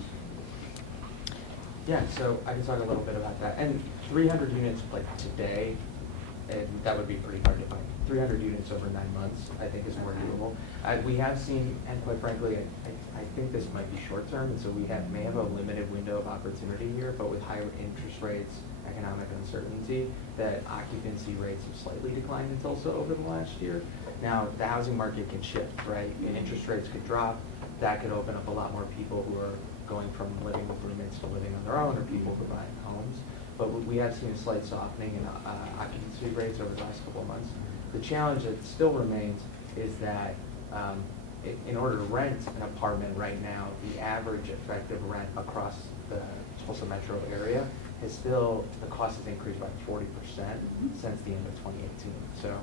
Yeah, so I can talk a little bit about that. And 300 units like today, and that would be pretty hard to find. 300 units over 9 months, I think, is more doable. We have seen, and quite frankly, I think this might be short term, and so we may have a limited window of opportunity here, but with higher interest rates, economic uncertainty, that occupancy rates have slightly declined in Tulsa over the last year. Now, the housing market can shift, right? And interest rates could drop. That could open up a lot more people who are going from living with roommates to living on their own, or people who are buying homes. But we have seen a slight softening in occupancy rates over the last couple of months. The challenge that still remains is that in order to rent an apartment right now, the average effective rent across the Tulsa metro area has still, the cost has increased by 40% since the end of 2018. So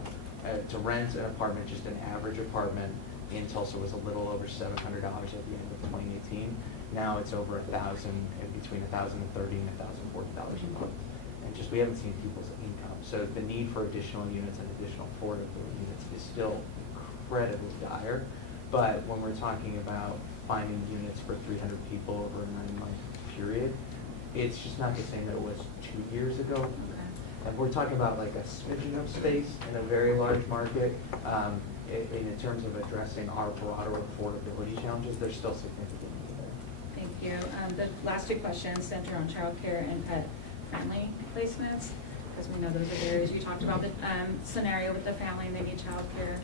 to rent an apartment, just an average apartment in Tulsa was a little over $700 at the end of 2018. Now it's over between $1,030 and $1,040 a month. And just, we haven't seen people's income. So the need for additional units and additional affordable units is still incredibly dire. But when we're talking about finding units for 300 people over a 9-month period, it's just not the same that it was 2 years ago. And we're talking about like a smidgen of space in a very large market. In terms of addressing our broader affordability challenges, there's still significant need there. Thank you. The last two questions center on childcare and pet-friendly placements, because we know those are areas. You talked about the scenario with the family and they need childcare.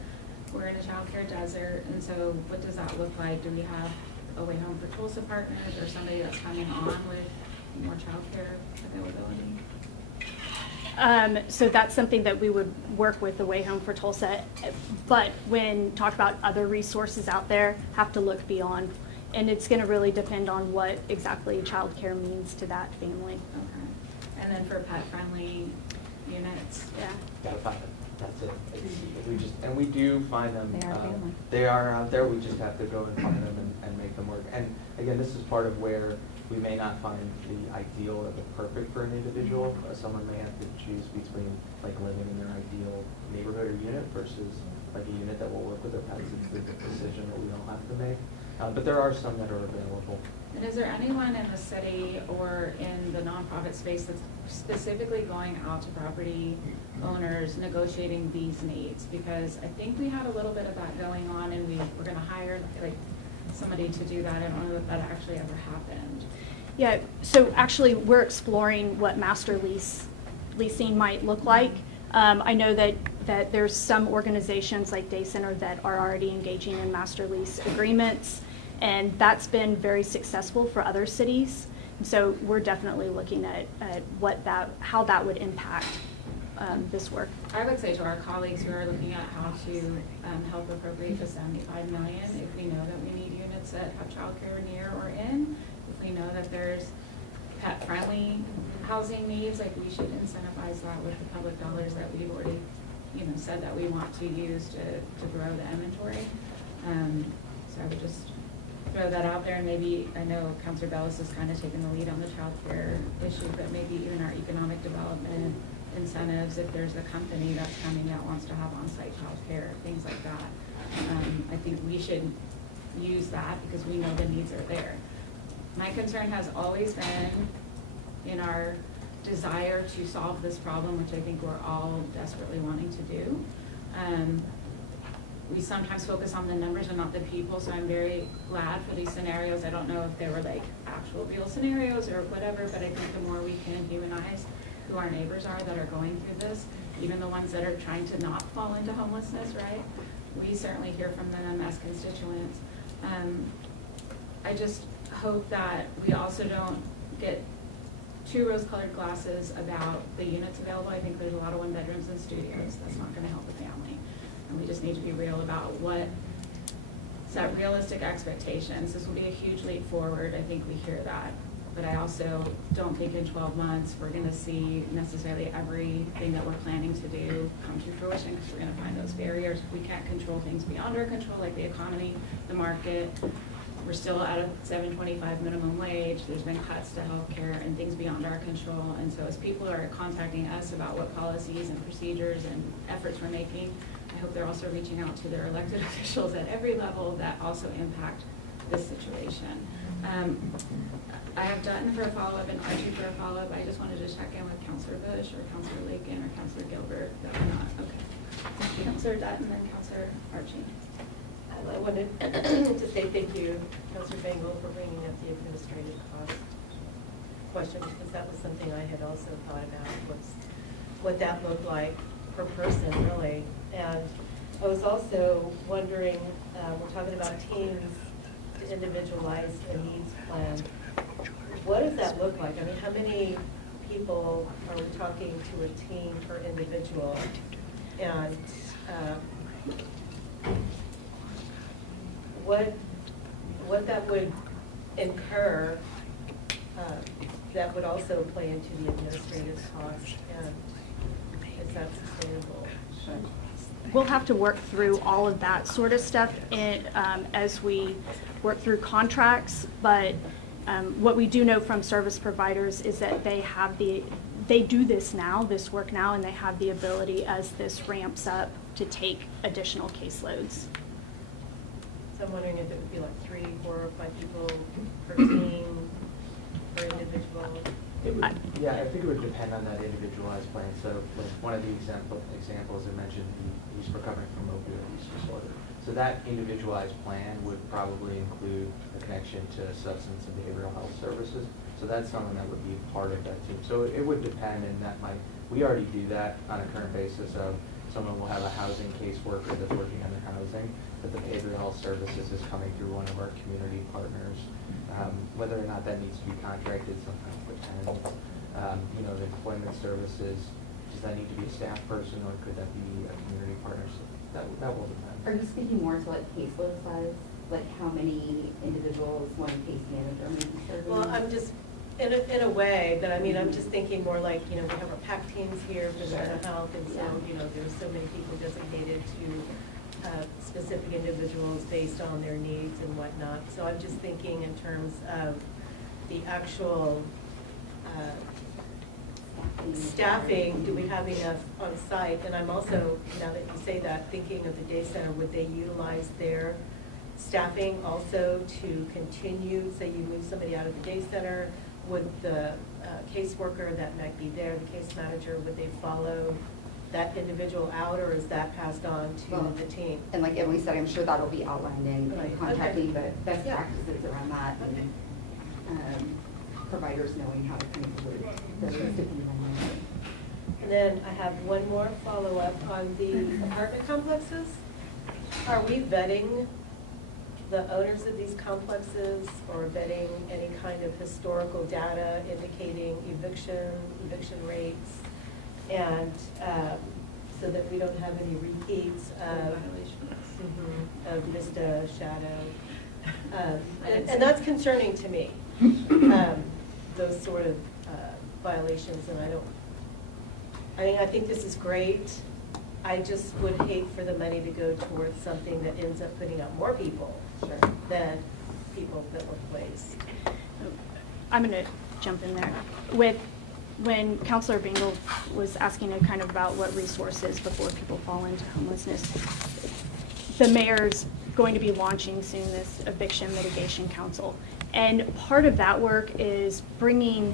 We're in a childcare desert, and so what does that look like? Do we have a Way Home for Tulsa partners or somebody that's coming on with more childcare availability? So that's something that we would work with the Way Home for Tulsa. But when talk about other resources out there, have to look beyond. And it's going to really depend on what exactly childcare means to that family. Okay. And then for pet-friendly units? Yeah. Gotta find them. That's it. And we do find them. They are family. They are out there. We just have to go and find them and make them work. And again, this is part of where we may not find the ideal or the perfect for an individual. Someone may have to choose between like living in their ideal neighborhood or unit versus like a unit that will work with their pets. It's the decision that we all have to make. But there are some that are available. And is there anyone in the city or in the nonprofit space that's specifically going out to property owners negotiating these needs? Because I think we had a little bit of that going on, and we were going to hire like somebody to do that. I don't know if that actually ever happened. Yeah, so actually we're exploring what master leasing might look like. I know that there's some organizations like Day Center that are already engaging in master lease agreements, and that's been very successful for other cities. And so we're definitely looking at how that would impact this work. I would say to our colleagues who are looking at how to help appropriate the $75 million, if we know that we need units that have childcare near or in, if we know that there's pet-friendly housing needs, like we should incentivize that with the public dollars that we've already, said that we want to use to grow the inventory. So I would just throw that out there, and maybe, I know Councilor Bellis is kind of taking the lead on the childcare issue, but maybe even our economic development incentives, if there's a company that's coming that wants to have on-site childcare, things like that. I think we should use that because we know the needs are there. My concern has always been in our desire to solve this problem, which I think we're all desperately wanting to do. We sometimes focus on the numbers and not the people, so I'm very glad for these scenarios. I don't know if they were like actual real scenarios or whatever, but I think the more we can humanize who our neighbors are that are going through this, even the ones that are trying to not fall into homelessness, right? We certainly hear from them as constituents. I just hope that we also don't get too rose-colored glasses about the units available. I think there's a lot of one-bedrooms and studios. That's not gonna help the family. And we just need to be real about set realistic expectations. This will be a huge leap forward. I think we hear that. But I also don't think in 12 months we're gonna see necessarily everything that we're planning to do come to fruition, because we're gonna find those barriers. We can't control things beyond our control, like the economy, the market. We're still at a $7.25 minimum wage. There's been cuts to healthcare and things beyond our control. And so as people are contacting us about what policies and procedures and efforts we're making, I hope they're also reaching out to their elected officials at every level that also impact this situation. I have Dutton for a follow-up and Archie for a follow-up. I just wanted to check in with Councilor Bush or Councilor Lakin or Councilor Gilbert that we're not. Okay. Councilor Dutton and then Councilor Archie. I wanted to say thank you, Councilor Bengal, for bringing up the administrative cost question, because that was something I had also thought about, what that looked like per person, really. And I was also wondering, we're talking about teams to individualize a needs plan. What does that look like? I mean, how many people are we talking to a team per individual? And what that would incur that would also play into the administrative cost, and is that sustainable? We'll have to work through all of that sort of stuff as we work through contracts, but what we do know from service providers is that they do this now, this work now, and they have the ability as this ramps up to take additional caseloads. So I'm wondering if it would be like 3, 4, or 5 people per team, per individual? Yeah, I think it would depend on that individualized plan. So like one of the examples I mentioned, he's recovering from opioid use disorder. So that individualized plan would probably include a connection to substance and behavioral health services. So that's something that would be part of that team. So it would depend, and that might, we already do that on a current basis of someone will have a housing caseworker that's working on their housing, but the behavioral health services is coming through one of our community partners. Whether or not that needs to be contracted sometimes depends. The employment services, does that need to be a staff person or could that be a community partner? So that will depend. Are you speaking more to like caseload size? Like how many individuals one case manager may be serving? Well, I'm just, in a way, but I mean, I'm just thinking more like, we have our PAC teams here for the mental health, and so, there's so many people designated to specific individuals based on their needs and whatnot. So I'm just thinking in terms of the actual staffing, do we have enough on site? And I'm also, now that you say that, thinking of the day center, would they utilize their staffing also to continue, say you move somebody out of the day center, would the caseworker that might be there, the case manager, would they follow that individual out, or is that passed on to the team? And like Emily said, I'm sure that'll be outlined in Right. contracting, but best practices around that and providers knowing how to kind of work the sticking on. And then I have one more follow-up on the apartment complexes. Are we vetting the owners of these complexes or vetting any kind of historical data indicating eviction rates? And so that we don't have any repeats of Vista, Shadow. And that's concerning to me, those sort of violations. And I think this is great. I just would hate for the money to go towards something that ends up putting out more people than people that were placed. I'm going to jump in there. When Councilor Bingle was asking kind of about what resources before people fall into homelessness, the mayor's going to be launching soon this eviction mitigation council. And part of that work is bringing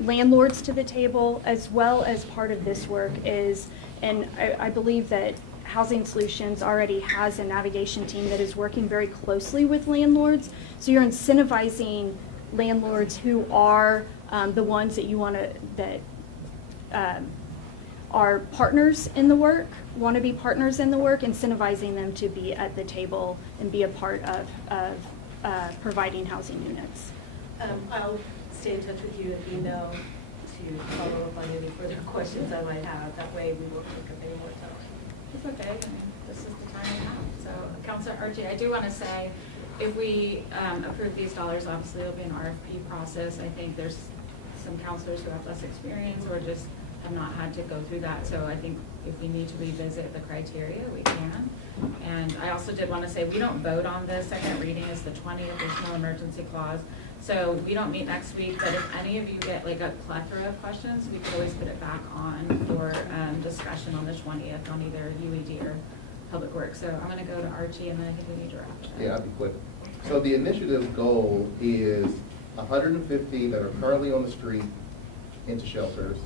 landlords to the table, as well as part of this work is, and I believe that Housing Solutions already has a navigation team that is working very closely with landlords. So you're incentivizing landlords who are the ones that you want to, that are partners in the work, want to be partners in the work, incentivizing them to be at the table and be a part of providing housing units. I'll stay in touch with you in email to follow up on any further questions I might have. That way we won't take up any more time. It's okay, I mean, this is the time we have. So, Councilor Archie, I do want to say, if we approve these dollars, obviously it'll be an RFP process. I think there's some counselors who have less experience or just have not had to go through that. So I think if we need to revisit the criteria, we can. And I also did want to say, we don't vote on this. Second reading is the 20th. There's no emergency clause. So we don't meet next week, but if any of you get like a plethora of questions, we could always put it back on for discussion on the 20th on either UED or Public Works. So I'm going to go to Archie, and then I think we need to wrap it up. Yeah, I'll be quick. So the initiative goal is 150 that are currently on the street into shelters,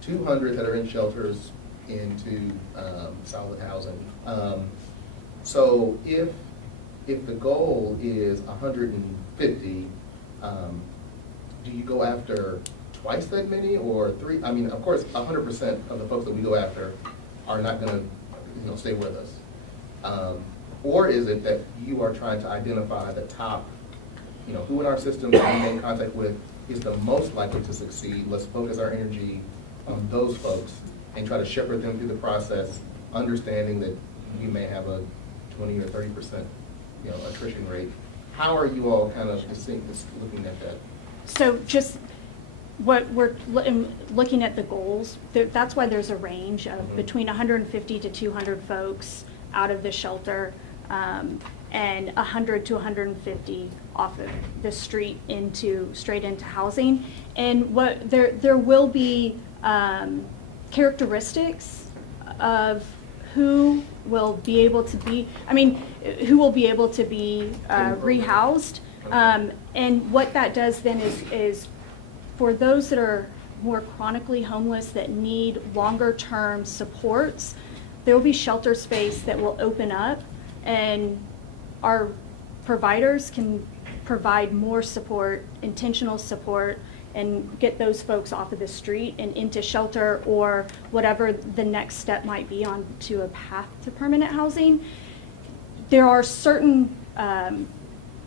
200 that are in shelters into solid housing. So if the goal is 150, do you go after twice that many or three? I mean, of course, 100% of the folks that we go after are not going to, stay with us. Or is it that you are trying to identify the top, who in our system that we make contact with is the most likely to succeed? Let's focus our energy on those folks and try to shepherd them through the process, understanding that you may have a 20 or 30% attrition rate. How are you all kind of looking at that? So just what we're looking at the goals, that's why there's a range of between 150 to 200 folks out of the shelter, and 100 to 150 off of the street straight into housing. And what there will be characteristics of who will be able to be, rehoused. And what that does then is for those that are more chronically homeless that need longer term supports, there will be shelter space that will open up, and our providers can provide more support, intentional support, and get those folks off of the street and into shelter or whatever the next step might be on to a path to permanent housing. There are certain, at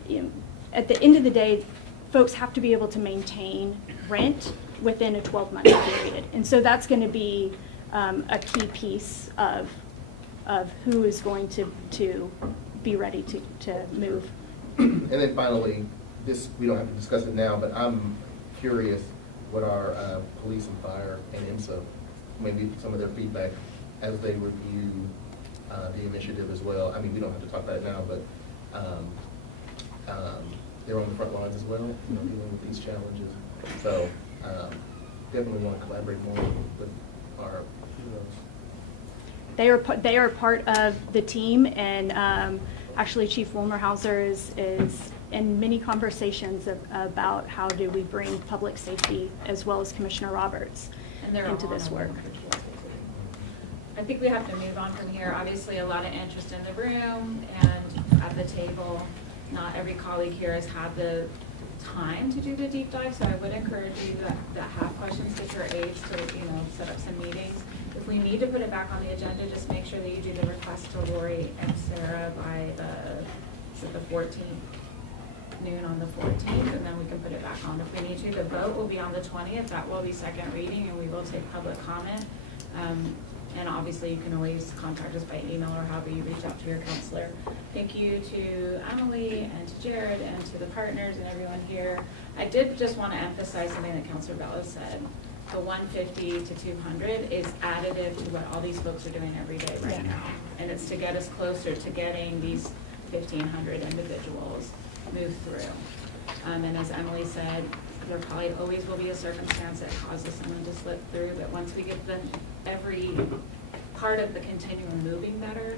the end of the day, folks have to be able to maintain rent within a 12-month period. And so that's going to be a key piece of who is going to be ready to move. And then finally, this, we don't have to discuss it now, but I'm curious what our police and fire and IMSA, maybe some of their feedback as they review the initiative as well. I mean, we don't have to talk about it now, but they're on the front lines as well, dealing with these challenges. So definitely want to collaborate more with our heroes. They are part of the team, and actually Chief Wilmerhauser is in many conversations about how do we bring public safety as well as Commissioner Roberts into this work. I think we have to move on from here. Obviously, a lot of interest in the room and at the table. Not every colleague here has had the time to do the deep dive, so I would encourage you that have questions, get your aides to set up some meetings. If we need to put it back on the agenda, just make sure that you do the request to Lori and Sarah by the 14th, noon on the 14th, and then we can put it back on if we need to. The vote will be on the 20th. That will be second reading, and we will take public comment. And obviously, you can always contact us by email or however you reach out to your counselor. Thank you to Emily and to Jared and to the partners and everyone here. I did just want to emphasize something that Counselor Bella said. The 150 to 200 is additive to what all these folks are doing every day right now. And it's to get us closer to getting these 1,500 individuals moved through. And as Emily said, there probably always will be a circumstance that causes someone to slip through, but once we get them every part of the continuum moving better,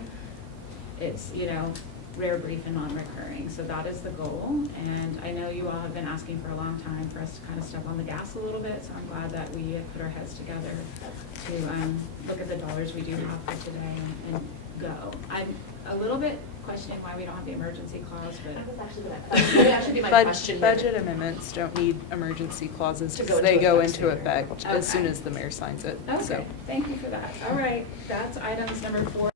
it's, rare, brief, and non-recurring. So that is the goal, and I know you all have been asking for a long time for us to kind of step on the gas a little bit, so I'm glad that we have put our heads together to look at the dollars we do have for today and go. I'm a little bit questioning why we don't have the emergency clause, but That would actually be my question. Budget amendments don't need emergency clauses To because go they into go effect into sooner. effect as Okay. soon as the mayor signs it. okay, So. thank you for that. All right, that's items number 4.